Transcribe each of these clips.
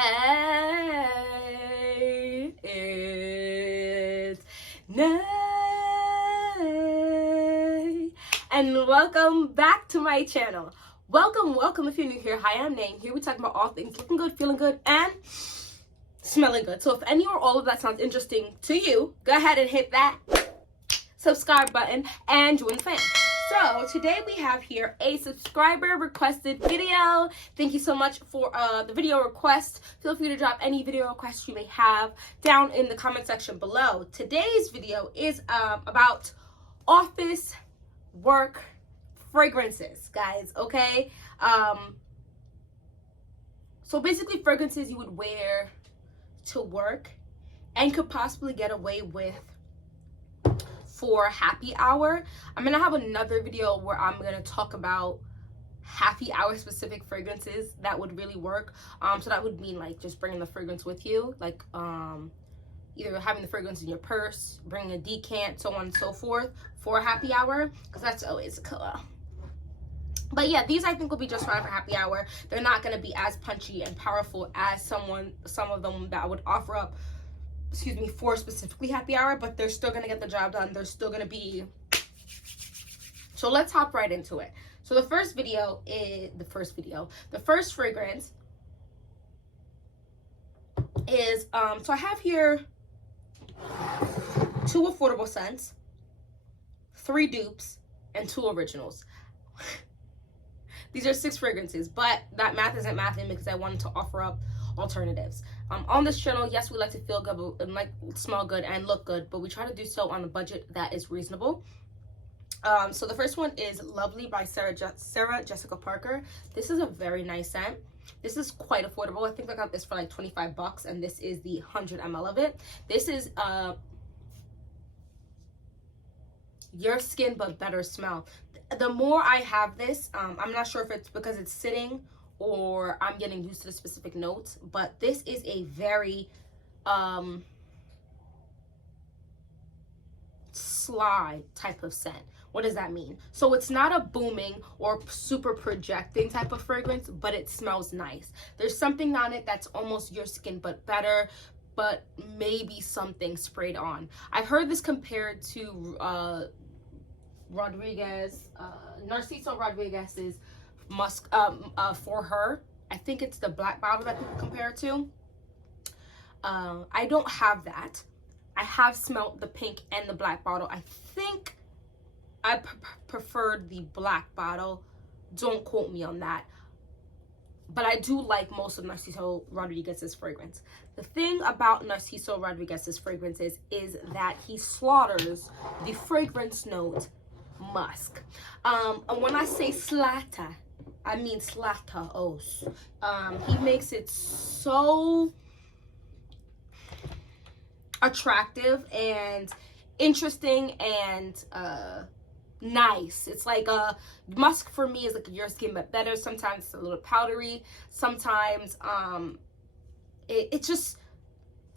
Hey, it's Nay, and welcome back to my channel. Welcome if you're new here. Hi, I'm Nay. Here we talk about all things looking good, feeling good, and smelling good. So if any or all of that sounds interesting to you, go ahead and hit that subscribe button and join the fam. So today we have here a subscriber requested video. Thank you so much for the video request. Feel free to drop any video requests you may have down in the comment section below. Today's video is about office work fragrances, guys, okay? So basically fragrances you would wear to work and could possibly get away with for happy hour. I'm gonna have another video where I'm gonna talk about happy hour specific fragrances that would really work. So that would mean like just bringing the fragrance with you, like either having the fragrance in your purse, bringing a decant, so on and so forth for a happy hour, because that's always cool. But yeah, these I think will be just fine for happy hour. They're not gonna be as punchy and powerful as some of them that I would offer up, for specifically happy hour, but they're still gonna get the job done. They're still gonna be. So let's hop right into it. So the first fragrance is so I have here 2 affordable scents, 3 dupes, and 2 originals. These are 6 fragrances, but that math isn't mathing because I wanted to offer up alternatives. On this channel, yes, we like to feel good and like smell good and look good, but we try to do so on a budget that is reasonable. So the first one is Lovely by Sarah Jessica Parker. This is a very nice scent. This is quite affordable. I think I got this for like 25 bucks, and this is the 100 ml of it. This is your skin but better smell. The more I have this, I'm not sure if it's because it's sitting or I'm getting used to the specific notes, but this is a very sly type of scent. What does that mean? So it's not a booming or super projecting type of fragrance, but it smells nice. There's something on it that's almost your skin but better, but maybe something sprayed on. I've heard this compared to Narciso Rodriguez's musk for her. I think it's the black bottle that people compare it to. I don't have that. I have smelled the pink and the black bottle. I think I preferred the black bottle. Don't quote me on that. But I do like most of Narciso Rodriguez's fragrance. The thing about Narciso Rodriguez's fragrances is that he slaughters the fragrance note musk. And when I say slaughter, I mean slaughterhouse. He makes it so attractive and interesting and nice. It's like musk for me is like your skin but better. Sometimes it's a little powdery. Sometimes it just,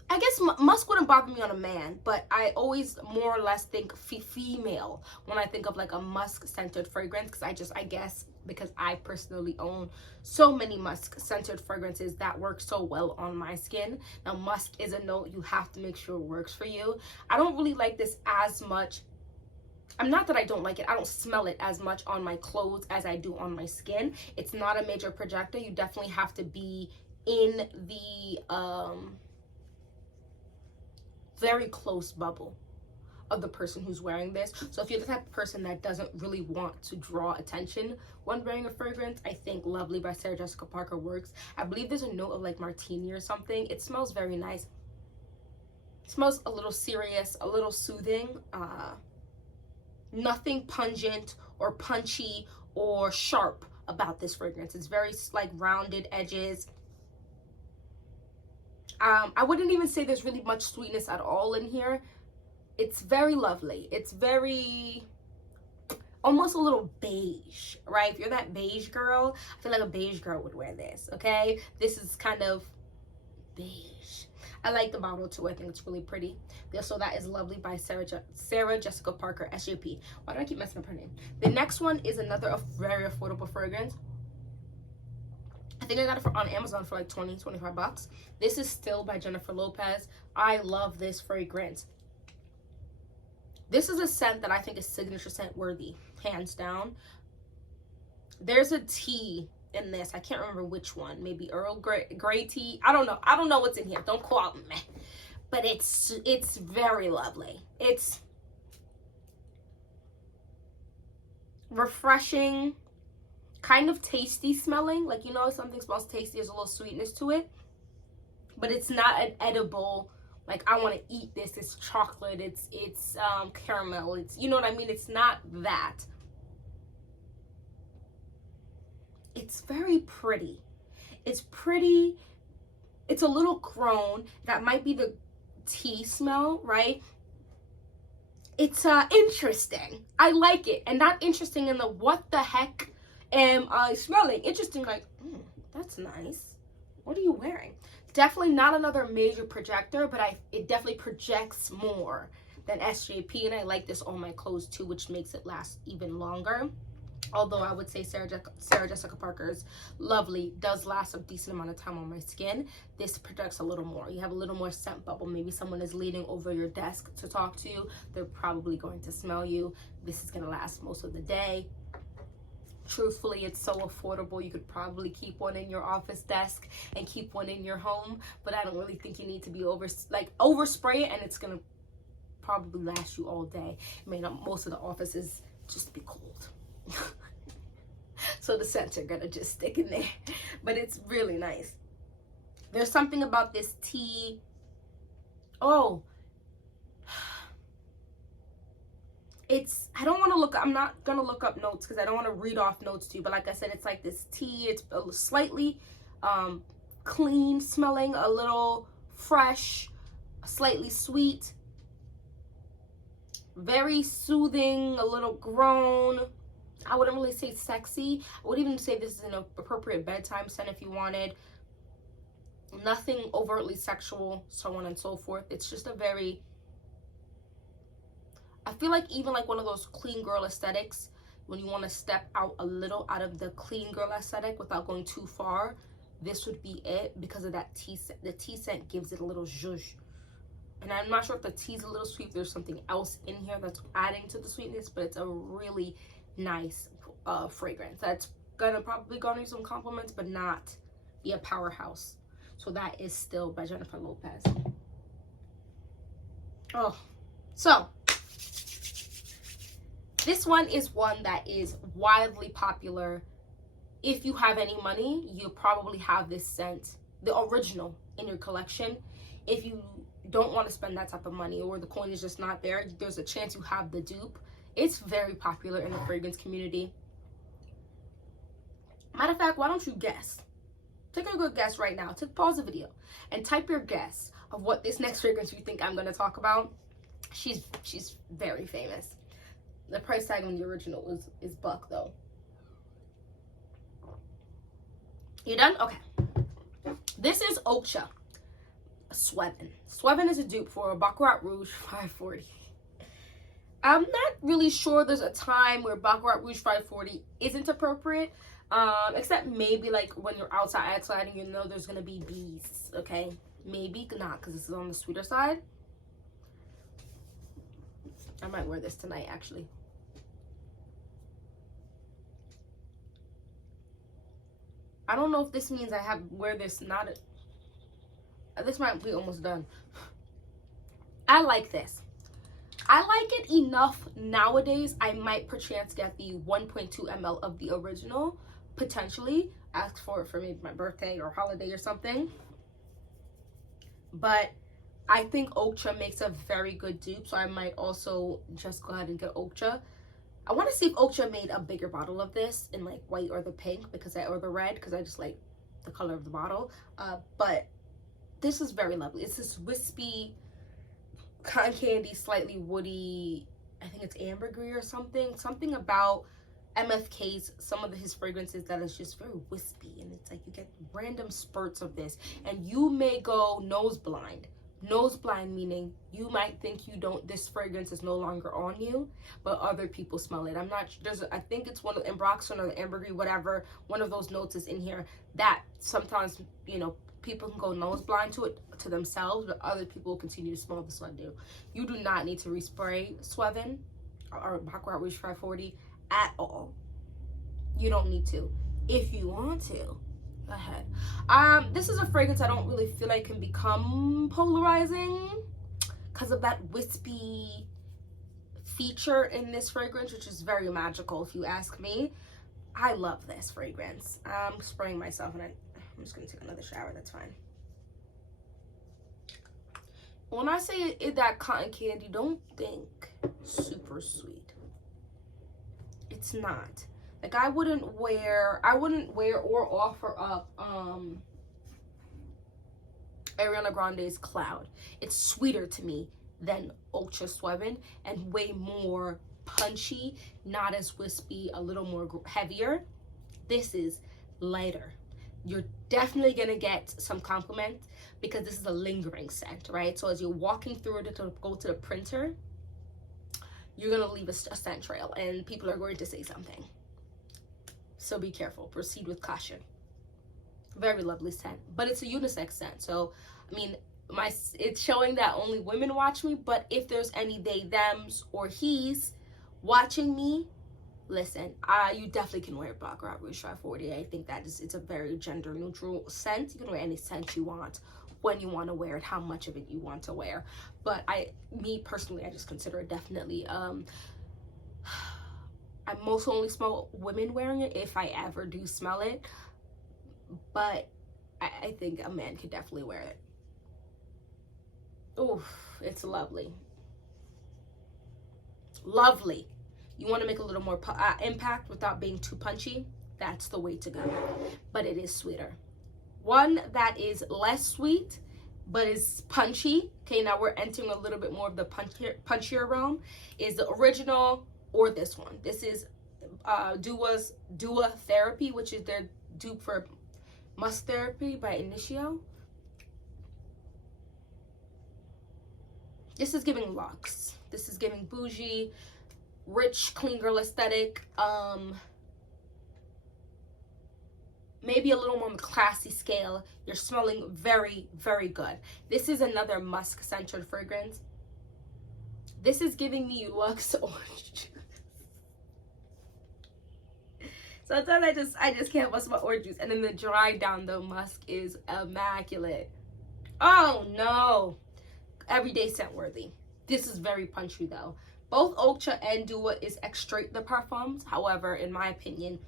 I guess musk wouldn't bother me on a man, but I always more or less think female when I think of like a musk scented fragrance, because I guess because I personally own so many musk scented fragrances that work so well on my skin. Now musk is a note you have to make sure it works for you. I don't really like this as much. I'm not that I don't like it. I don't smell it as much on my clothes as I do on my skin. It's not a major projector. You definitely have to be in the very close bubble of the person who's wearing this. So if you're the type of person that doesn't really want to draw attention when wearing a fragrance, I think Lovely by Sarah Jessica Parker works. I believe there's a note of like martini or something. It smells very nice. It smells a little serious, a little soothing. Nothing pungent or punchy or sharp about this fragrance. It's very like rounded edges. I wouldn't even say there's really much sweetness at all in here. It's very lovely. It's very, almost a little beige, right? If you're that beige girl, I feel like a beige girl would wear this, okay? This is kind of beige. I like the bottle too. I think it's really pretty. So that is Lovely by Sarah Jessica Parker, SJP. Why do I keep messing up her name? The next one is another very affordable fragrance. I think I got it on Amazon for like 25 bucks. This is still by Jennifer Lopez. I love this fragrance. This is a scent that I think is signature scent worthy, hands down. There's a tea in this. I can't remember which one. Maybe Earl Grey tea. I don't know. I don't know what's in here. Don't quote me. But it's very lovely. It's refreshing, kind of tasty smelling. Like, you know, something smells tasty, there's a little sweetness to it. But it's not an edible, like, I want to eat this. It's chocolate. It's caramel. It's, you know what I mean? It's not that. It's very pretty. It's pretty. It's a little grown. That might be the tea smell, right? It's interesting. I like it. And not interesting in the what the heck am I smelling? Interesting, like, that's nice. What are you wearing? Definitely not another major projector, but it definitely projects more than SJP, and I like this on my clothes too, which makes it last even longer. Although I would say Sarah Jessica Parker's Lovely does last a decent amount of time on my skin. This projects a little more. You have a little more scent bubble. Maybe someone is leaning over your desk to talk to you. They're probably going to smell you. This is going to last most of the day. Truthfully, it's so affordable. You could probably keep one in your office desk and keep one in your home, but I don't really think you need to be overspray it, and it's going to probably last you all day. I mean, most of the offices just be cold. So the scents are gonna just stick in there, but it's really nice. There's something about this tea. Oh, I don't want to look, I'm not gonna look up notes because I don't want to read off notes to you, but like I said, it's like this tea. It's a slightly clean smelling, a little fresh, slightly sweet, very soothing, a little grown. I wouldn't really say sexy. I would even say this is an appropriate bedtime scent if you wanted. Nothing overtly sexual, so on and so forth. It's just a very, I feel like even like one of those clean girl aesthetics, when you want to step out a little out of the clean girl aesthetic without going too far, this would be it because of that tea scent. The tea scent gives it a little zhuzh. And I'm not sure if the tea's a little sweet. There's something else in here that's adding to the sweetness, but it's a really nice fragrance that's gonna probably garner you some compliments, but not be a powerhouse. So that is still by Jennifer Lopez. Oh, so this one is one that is wildly popular. If you have any money, you probably have this scent, the original, in your collection. If you don't want to spend that type of money, or the coin is just not there, there's a chance you have the dupe. It's very popular in the fragrance community. Matter of fact, why don't you guess? Take a good guess right now. Pause the video and type your guess of what this next fragrance you think I'm going to talk about. She's very famous. The price tag on the original is $1 though. You done? Okay. This is Ocha Swevin. Swevin is a dupe for Baccarat Rouge 540. I'm not really sure there's a time where Baccarat Rouge 540 isn't appropriate, except maybe like when you're outside and you know there's gonna be bees, okay? Maybe not, because this is on the sweeter side. I might wear this tonight, actually. I don't know if this means I have wear this not. This might be almost done. I like this. I like it enough nowadays. I might perchance get the 1.2 ml of the original, potentially. Ask for it for maybe my birthday or holiday or something. But I think Ocha makes a very good dupe, so I might also just go ahead and get Ocha. I want to see if Ocha made a bigger bottle of this in like white or the pink, or the red, because I just like the color of the bottle. But this is very lovely. It's this wispy, cotton candy, slightly woody, I think it's ambergris or something about MFK's, some of his fragrances that is just very wispy, and it's like you get random spurts of this, and you may go nose blind Nose blind meaning you might think you don't, this fragrance is no longer on you, but other people smell it. I'm not, I think it's one of Ambroxan or the ambergris, whatever, one of those notes is in here that sometimes, you know, people can go nose blind to it, to themselves, but other people will continue to smell the sweat do. You do not need to respray Swevin or Baccarat Rouge 540 at all. You don't need to. If you want to, go ahead. This is a fragrance I don't really feel like can become polarizing because of that wispy feature in this fragrance, which is very magical if you ask me. I love this fragrance. I'm spraying myself and I'm just gonna take another shower, that's fine. When I say it that cotton candy, don't think super sweet. It's not. Like I wouldn't wear or offer up Ariana Grande's Cloud. It's sweeter to me than Ultra Swevin and way more punchy, not as wispy, a little more heavier. This is lighter. You're definitely gonna get some compliments because this is a lingering scent, right? So as you're walking through it to go to the printer, you're gonna leave a scent trail and people are going to say something. So be careful, proceed with caution. Very lovely scent, but it's a unisex scent. So, I mean, it's showing that only women watch me, but if there's any they, thems, or he's watching me, listen, you definitely can wear Baccarat Rouge 540. I think that it's a very gender neutral scent. You can wear any scent you want, when you want to wear it, how much of it you want to wear. But me personally, I just consider it definitely, I most only smell women wearing it if I ever do smell it, but I think a man could definitely wear it. Oof, it's lovely. Lovely. You want to make a little more impact without being too punchy? That's the way to go. But it is sweeter. One that is less sweet, but is punchy. Okay, now we're entering a little bit more of the punchier realm. Is the original or this one. This is Dua's Dua Therapy, which is their dupe for Musk Therapy by Initio. This is giving luxe. This is giving bougie, rich, clean girl aesthetic. Maybe a little more on the classy scale. You're smelling very, very good. This is another musk-centered fragrance. This is giving me luxe orange. Sometimes I just can't bust my orange juice. And then the dry down though musk is immaculate. Oh no. Everyday scent worthy. This is very punchy though. Both Ultra and Dua is extrait the parfums. However, in my opinion,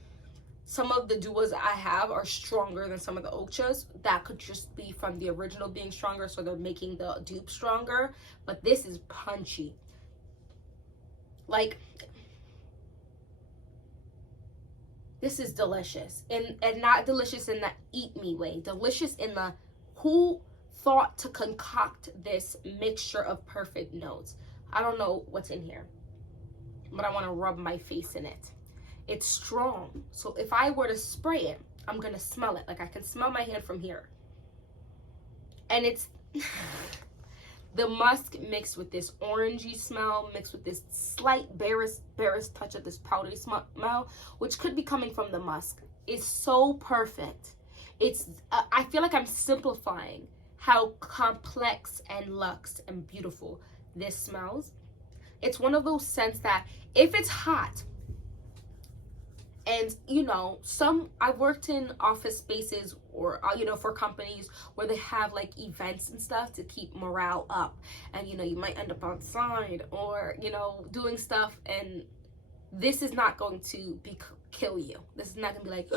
some of the Duas I have are stronger than some of the Ultras. That could just be from the original being stronger, so they're making the dupe stronger. But this is punchy. Like, this is delicious. And not delicious in the eat me way. Delicious in the who thought to concoct this mixture of perfect notes. I don't know what's in here, but I want to rub my face in it. It's strong. So if I were to spray it, I'm going to smell it. Like I can smell my hand from here. And it's the musk mixed with this orangey smell, mixed with this slight berries touch of this powdery smell, which could be coming from the musk. It's so perfect. It's, I feel like I'm simplifying how complex and luxe and beautiful this smells. It's one of those scents that if it's hot, and you know, I've worked in office spaces or you know, for companies where they have like events and stuff to keep morale up, and you know, you might end up outside or you know, doing stuff, and this is not going to kill you. This is not gonna be like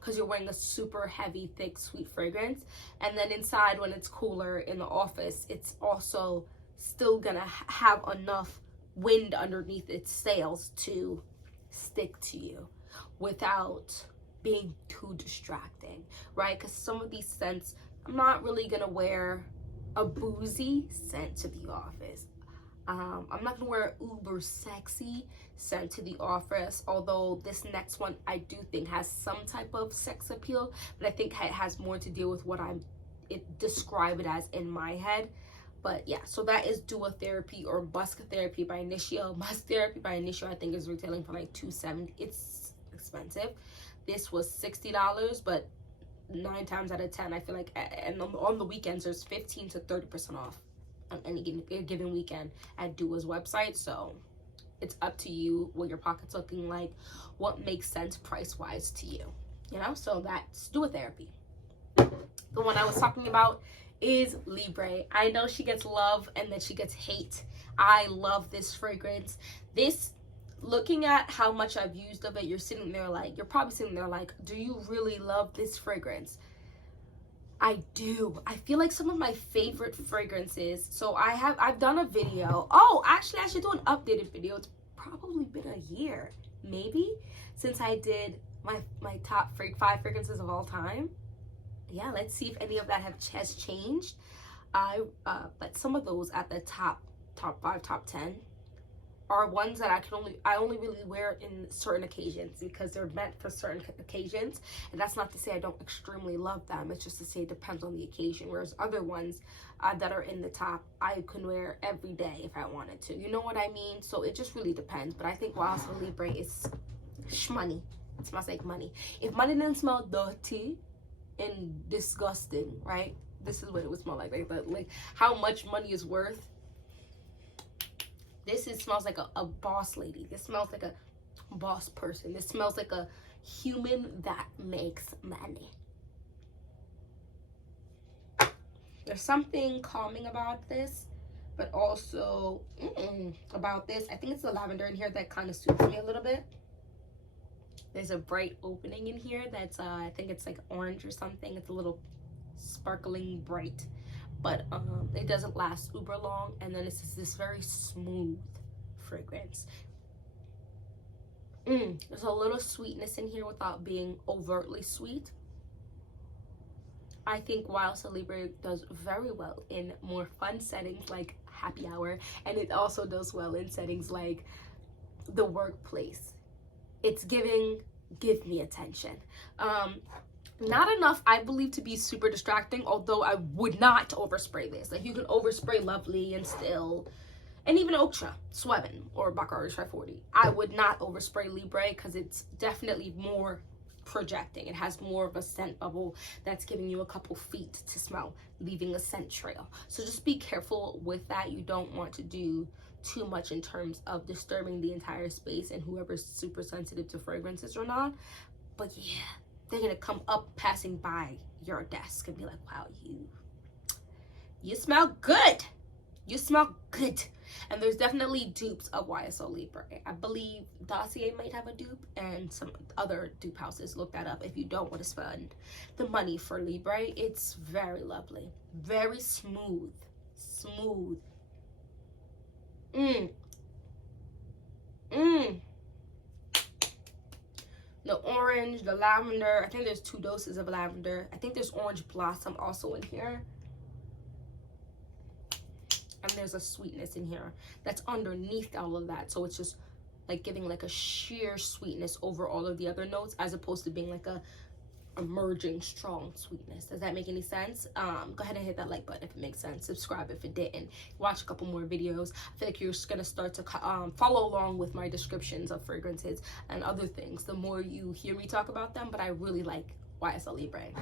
because you're wearing a super heavy, thick, sweet fragrance. And then inside, when it's cooler in the office, it's also still gonna have enough wind underneath its sails to stick to you without being too distracting, right? Because some of these scents, I'm not really gonna wear a boozy scent to the office. I'm not gonna wear uber sexy scent to the office, although this next one I do think has some type of sex appeal, but I think it has more to deal with what I'm describe it as in my head. But yeah, so that is Duotherapy or Musk Therapy by Initio. Musk Therapy by Initio, I think, is retailing for like $270. It's expensive. This was $60, but 9 times out of 10, I feel like, and on the weekends, there's 15 to 30% off on any given weekend at Duo's website. So it's up to you what your pocket's looking like, what makes sense price-wise to you, you know? So that's Duotherapy. The one I was talking about is Libre. I know she gets love and then she gets hate. I love this fragrance. This, looking at how much I've used of it, you're probably sitting there like, do you really love this fragrance? I do. I feel like some of my favorite fragrances, so I've done a video. Oh, actually I should do an updated video. It's probably been a year, maybe, since I did my top 5 fragrances of all time. Yeah, let's see if any of that has changed. But some of those at the top 5, top 10 are ones that I only really wear in certain occasions because they're meant for certain occasions. And that's not to say I don't extremely love them. It's just to say it depends on the occasion. Whereas other ones that are in the top, I can wear every day if I wanted to. You know what I mean? So it just really depends. But I think YSL Libre is shmoney. It smells like money. If money didn't smell dirty and disgusting, right? This is what it would smell like. Like how much money is worth. This smells like a boss lady. This smells like a boss person. This smells like a human that makes money. There's something calming about this, but also about this. I think it's the lavender in here that kind of suits me a little bit. There's a bright opening in here that's, I think it's like orange or something. It's a little sparkling bright. But it doesn't last uber long, and then it's just this very smooth fragrance. There's a little sweetness in here without being overtly sweet. I think YSL Libre does very well in more fun settings like happy hour, and it also does well in settings like the workplace. It's giving, give me attention. Not enough, I believe, to be super distracting, although I would not overspray this. Like, you can overspray Lovely and Still, and even Ocha, Swevin, or Baccarat 540. I would not overspray Libre because it's definitely more projecting. It has more of a scent bubble that's giving you a couple feet to smell, leaving a scent trail. So just be careful with that. You don't want to do too much in terms of disturbing the entire space and whoever's super sensitive to fragrances or not. But yeah, they're gonna come up passing by your desk and be like, wow, you smell good. You smell good. And there's definitely dupes of YSL Libre. I believe Dossier might have a dupe, and some other dupe houses. Look that up if you don't want to spend the money for Libre. It's very lovely, very smooth. The orange, the lavender. I think there's 2 doses of lavender. I think there's orange blossom also in here. And there's a sweetness in here that's underneath all of that. So it's just like giving like a sheer sweetness over all of the other notes, as opposed to being like a emerging strong sweetness. Does that make any sense? Go ahead and hit that like button if it makes sense. Subscribe if it didn't. Watch a couple more videos. I feel like you're just gonna start to follow along with my descriptions of fragrances and other things the more you hear me talk about them. But I really like YSL Libre.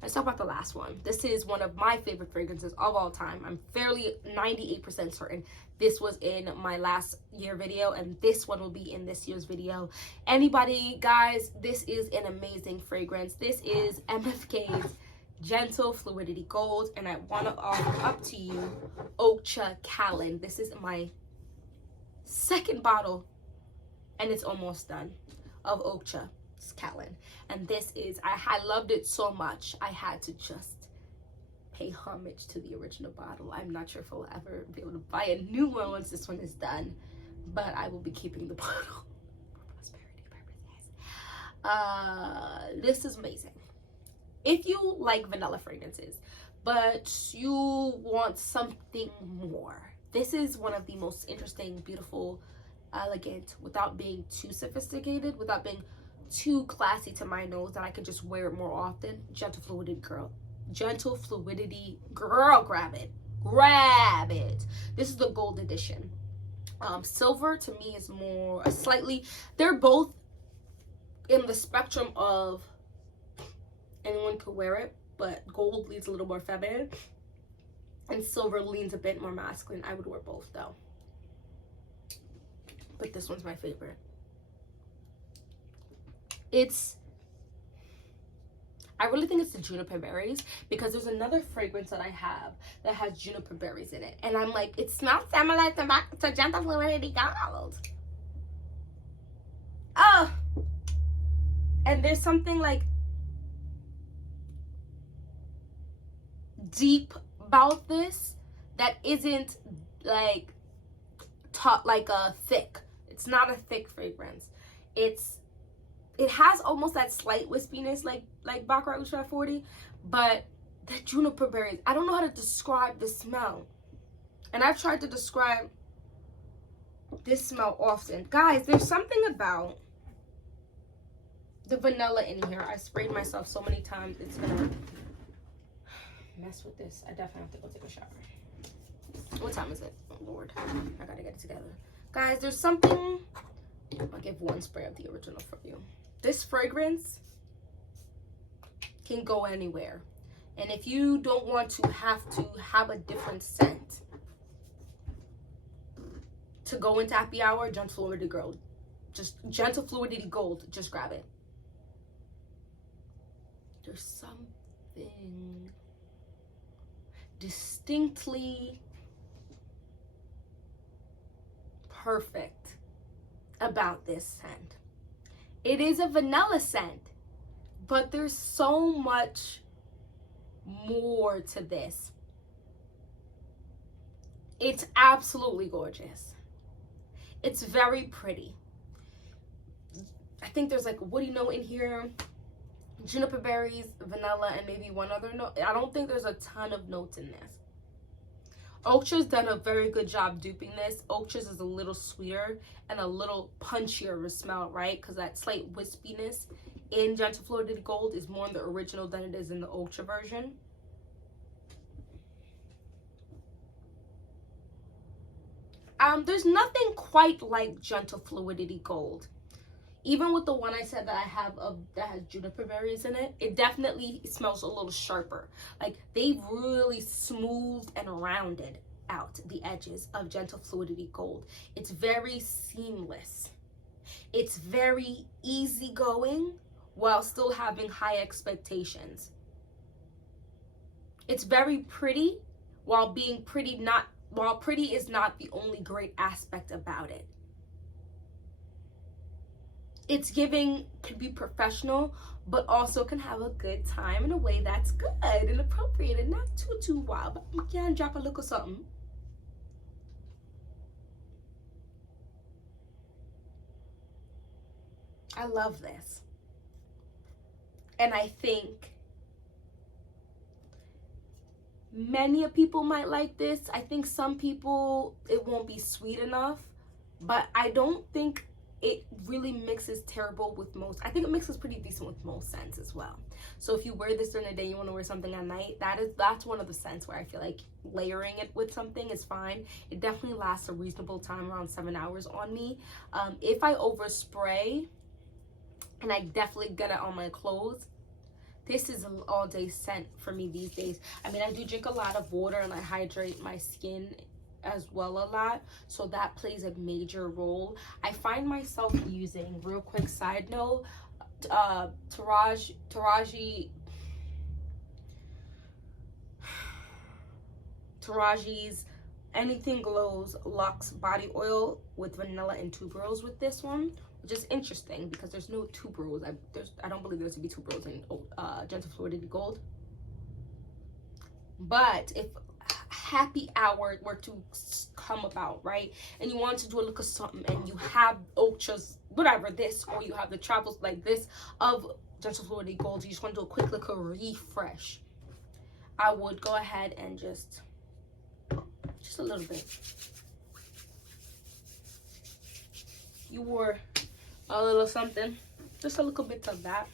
Let's talk about the last one. This is one of my favorite fragrances of all time. I'm fairly 98% certain this was in my last year video, and this one will be in this year's video. Anybody, guys, this is an amazing fragrance. This is MFK's Gentle Fluidity Gold, and I want to offer up to you Ocha Callan. This is my second bottle, and it's almost done, of Ocha Callan. And this is, I loved it so much, I had to just pay homage to the original bottle. I'm not sure if I'll ever be able to buy a new one once this one is done, but I will be keeping the bottle for prosperity purposes. This is amazing. If you like vanilla fragrances, but you want something more, this is one of the most interesting, beautiful, elegant, without being too sophisticated, without being too classy to my nose, that I could just wear it more often. Gentle Fluidity Girl. Gentle Fluidity. Girl, grab it. Grab it. This is the gold edition. Silver to me is more slightly, they're both in the spectrum of anyone could wear it, but gold leans a little more feminine and silver leans a bit more masculine. I would wear both though, but this one's my favorite. I really think it's the juniper berries, because there's another fragrance that I have that has juniper berries in it. And I'm like, it smells similar to Gentle Fluidity Gold. Oh! And there's something like deep about this that isn't like thick. It's not a thick fragrance. It has almost that slight wispiness like Baccarat Ultra 40, but the juniper berries, I don't know how to describe the smell. And I've tried to describe this smell often. Guys, there's something about the vanilla in here. I sprayed myself so many times, it's gonna mess with this. I definitely have to go take a shower. What time is it? Oh Lord, I gotta get it together. Guys, there's something, I'll give one spray of the original for you. This fragrance can go anywhere. And if you don't want to have a different scent to go into happy hour, Gentle Fluidity Gold. Just Gentle Fluidity Gold. Just grab it. There's something distinctly perfect about this scent. It is a vanilla scent, but there's so much more to this. It's absolutely gorgeous. It's very pretty. I think there's like woody note in here, juniper berries, vanilla, and maybe one other note. I don't think there's a ton of notes in this. Ultra's done a very good job duping this. Ultra's is a little sweeter and a little punchier of a smell, right? Because that slight wispiness in Gentle Fluidity Gold is more in the original than it is in the Ultra version. There's nothing quite like Gentle Fluidity Gold. Even with the one I said that I have that has juniper berries in it, it definitely smells a little sharper. Like they've really smoothed and rounded out the edges of Gentle Fluidity Gold. It's very seamless. It's very easygoing while still having high expectations. It's very pretty while being pretty while pretty is not the only great aspect about it. It's giving, can be professional, but also can have a good time in a way that's good and appropriate and not too wild, but you can drop a little something. I love this. And I think many people might like this. I think some people, it won't be sweet enough, but I don't think it really mixes terrible with most. I think it mixes pretty decent with most scents as well. So if you wear this during the day, you want to wear something at night, that's one of the scents where I feel like layering it with something is fine. It definitely lasts a reasonable time, around 7 hours on me. If I overspray, and I definitely get it on my clothes, this is an all-day scent for me these days. I mean, I do drink a lot of water and I hydrate my skin as well a lot, so that plays a major role. I find myself using, real quick side note, Taraji's Anything Glows Luxe Body Oil with vanilla and tuberose with this one, which is interesting because there's no tuberose. I don't believe there's to be tuberose in Gentle Fluidity Gold. But if happy hour were to come about, right, and you want to do a look of something and you have Ultra's whatever this, or you have the travels like this of Gentle Fluidity Gold, you just want to do a quick little refresh, I would go ahead and just a little bit. You wore a little something, just a little bit of that.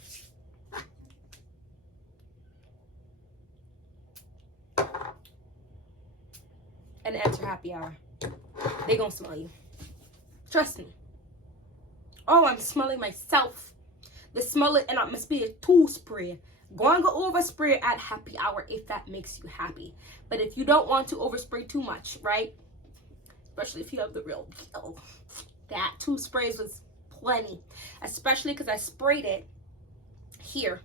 and enter happy hour. They gonna smell you. Trust me. Oh, I'm smelling myself. They smell it, and it must be a tool spray. Go and go overspray at happy hour if that makes you happy. But if you don't want to overspray too much, right? Especially if you have the real deal. That 2 sprays was plenty. Especially because I sprayed it here.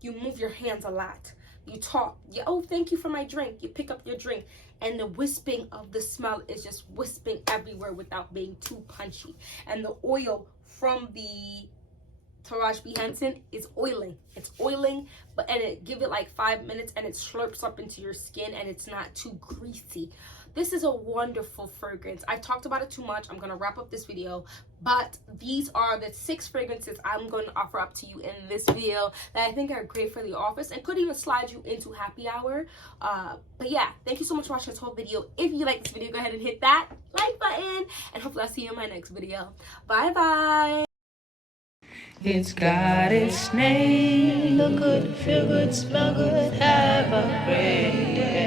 You move your hands a lot. You talk. Oh, thank you for my drink. You pick up your drink. And the wisping of the smell is just wisping everywhere without being too punchy. And the oil from the Taraji B. Henson is oiling. It's oiling, and it give it like 5 minutes and it slurps up into your skin and it's not too greasy. This is a wonderful fragrance. I talked about it too much. I'm going to wrap up this video, but these are the 6 fragrances I'm going to offer up to you in this video that I think are great for the office and could even slide you into happy hour. But yeah, thank you so much for watching this whole video. If you like this video, go ahead and hit that like button, and hopefully I'll see you in my next video. Bye bye. It's got its name. Look good, feel good, smell good, have a great day.